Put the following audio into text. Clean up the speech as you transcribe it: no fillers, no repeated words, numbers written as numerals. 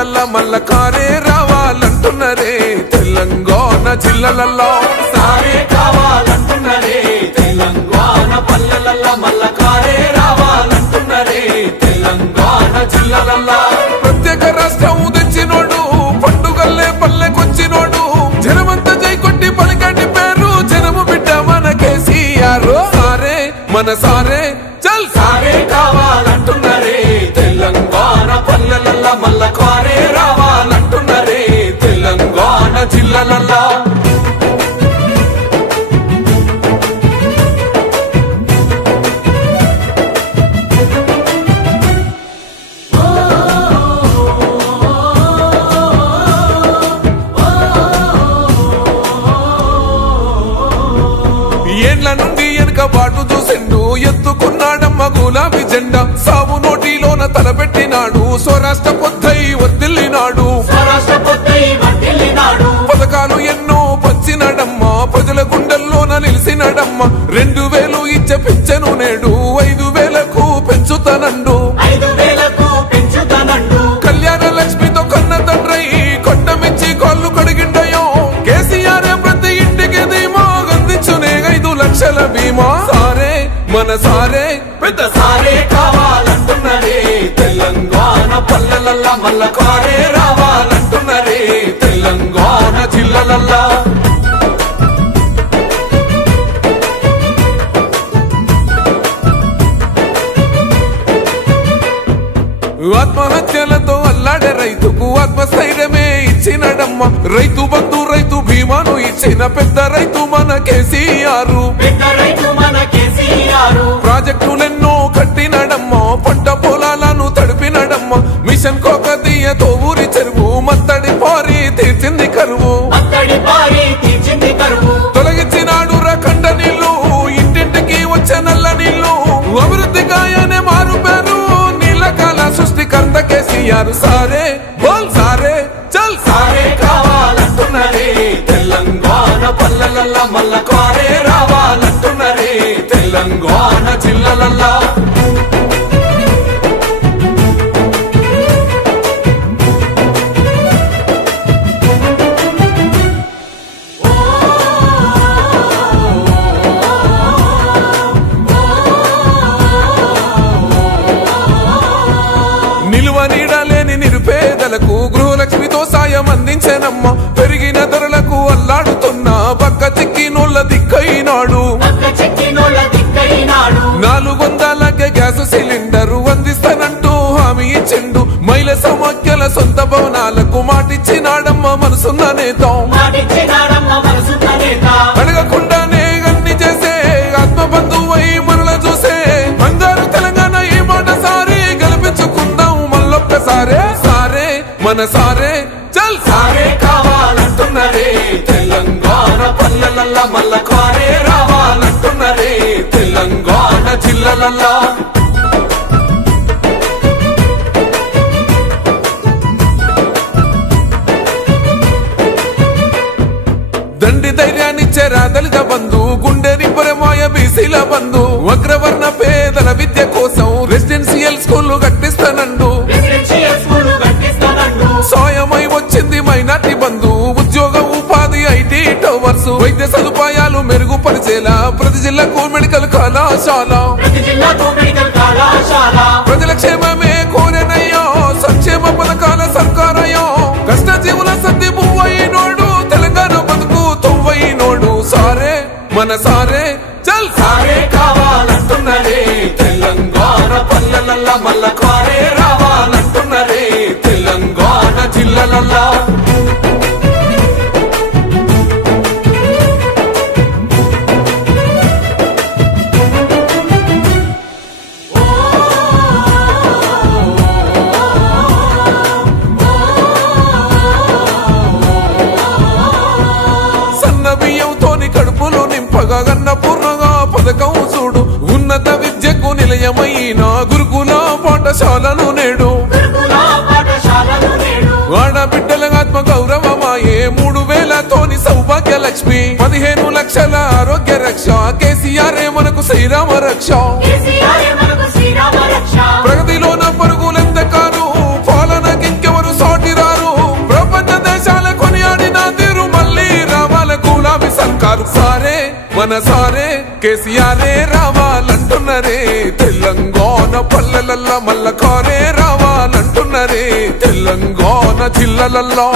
పల్లెల్ల మల్ల కారే రావాలంటున్నరే తెలంగాణ జిల్లాలలో సారే కావాలంటున్నరే తెలంగాణ పల్లెల మల్ల కారే రావాలంటున్నరే తెలంగాణ జిల్లాలలో ప్రత్యేక రాష్ట్రం తెచ్చినోడు పండుగల్లే పల్లెకొచ్చినోడు జనమంతా జై కొట్టి పలికండి పేరు జనము బిడ్డ మన కేసీఆర్ సారే మన సారే చల్ సారే కావాలంటున్నరే తెలంగాణ పల్లెల మల్ల కారే రావాలంటున్నరే తెలంగాణ జిల్లాలలో ఏండ్ల నుండి వెనక బాటు చూసిండు ఎత్తుకున్నాడమ్మ గులాబీ జెండా సాగు నోటిలోన తలపెట్టినాడు స్వరాష్ట్ర పొద్దై వర్దిల్లినాడు పథకాలు ఎన్నో పంచినాడమ్మ ప్రజల గుండెల్లోన నిలిచినాడమ్మ 2000 ఇచ్చే పింఛను నేడు 5000కు పెంచుతానండు కళ్యాణ లక్ష్మితో కన్న తండ్రై కొట్టమిచ్చి కాళ్ళు కడిగిండయో కేసీఆర్ ప్రతి ఇంటికి ధీమా అందించునే 5 లక్షల బీమా సారే మన సారే పెద్ద సారే కావాలంటున్నరే తెలంగాణ పల్లెల మల్ల కారే రావాలంటున్నరే తెలంగాణ జిల్లాలలో ఆత్మహత్యలతో అల్లాడే రైతుకు ఆత్మస్థైర్యమే ఇచ్చినడమ్మ రైతు బంధు రైతు బీమాను ఇచ్చిన పెద్ద రైతు మన కేసీఆర్ ప్రాజెక్టులెన్నో కట్టినడమ్మ పంట పొలాలను తడిపినడమ్మ మిషన్ కోకతీయతో ఊరి చెరువు మత్తడి పారి తీర్చింది కరువు తొలగించినాడు రకండ నీళ్లు ఇంటింటికి వచ్చే నల్ల నీళ్లు అభివృద్ధి గాయనే మారు పేరు నీలకాల సృష్టికర్త కేసీఆర్ సారే బోల్ సారే చల్ సారే కావాలంటున్నరే తెలంగాణ పల్లెల మల్ల కారే రావాలంటున్నరే తెలంగాణ జిల్లాలలో నిలువ నీడలేని నిరుపేదలకు గృహలక్ష్మితో సాయం అందించనమ్మ పెరిగిన ధరలకు అల్లాడుతున్న పక్క చిక్కినోళ్ళ దిక్కైనాడు 400కే గ్యాస్ సిలిండరు అందిస్తానంటూ హామీ ఇచ్చిండు మహిళ సమాఖ్యల సొంత భవనాలకు మాటిచ్చినాడమ్మ మనసున్న నేత అడగకుండానే అన్ని చేసే ఆత్మబంధువై మనల చూసే బంగారు తెలంగాణ ఈ మాట సారి గెలిపించుకుందాం మళ్ళొక్కసారే సారే మన సారే చల్ సారే కావాలంటున్నరే తెలంగాణ పల్లెల మల్ల కారే రావాలంటున్నరే తెలంగాణ జిల్లాలలో దండి ధైర్యాన్నిచ్చే దళిత బంధు గుండె నింపరమాయ బీసీల బంధు అగ్రవర్ణ పేదల విద్య కోసం రెసిడెన్షియల్ స్కూళ్లు కట్టిస్తానండు సాయమై వచ్చింది మైనార్టీ బంధు ఉద్యోగ ఉపాధి ఐటీ టవర్స్ వైద్య సదుపాయాలు మెరుగుపరిచేలా ప్రతి జిల్లాకు మెడికల్ కళాశాల ప్రజల క్షేమమే కోరెనయ్యో సంక్షేమ పథకాల సర్కారయ్యో కష్టజీవుల సర్ది పువ్వైనోడు తెలంగాణ బతుకు తొవ్వైనోడు సారే మన సారే చల్ సారే కావాలంటున్నరే తెలంగాణ పల్లెల మల్ల కారే రావాలంటున్నరే తెలంగాణ జిల్లాలలో సన్న బియ్యంతోని కడుపులు నింపగా గన్నపూర్ణగా పథకం చూడు ఉన్నత విద్యకు నిలయమైన గురుకుల పాఠశాలలు నేడు ఆడబిడ్డల ఆత్మ గౌరవమాయే 3000తోని సౌభాగ్య లక్ష్మి 15 లక్షల ఆరోగ్య రక్ష కేసీఆర్ మనకు శ్రీరామ రక్ష ప్రగతిలోన పరుగులెంత కారు పాలనకింకెవరు సాటి కేసీఆరే రావాలంటున్నరే తెలంగాణ పల్లెలల్లా మల్ల కారే రావాలంటున్నరే తెలంగాణ జిల్లలల్లో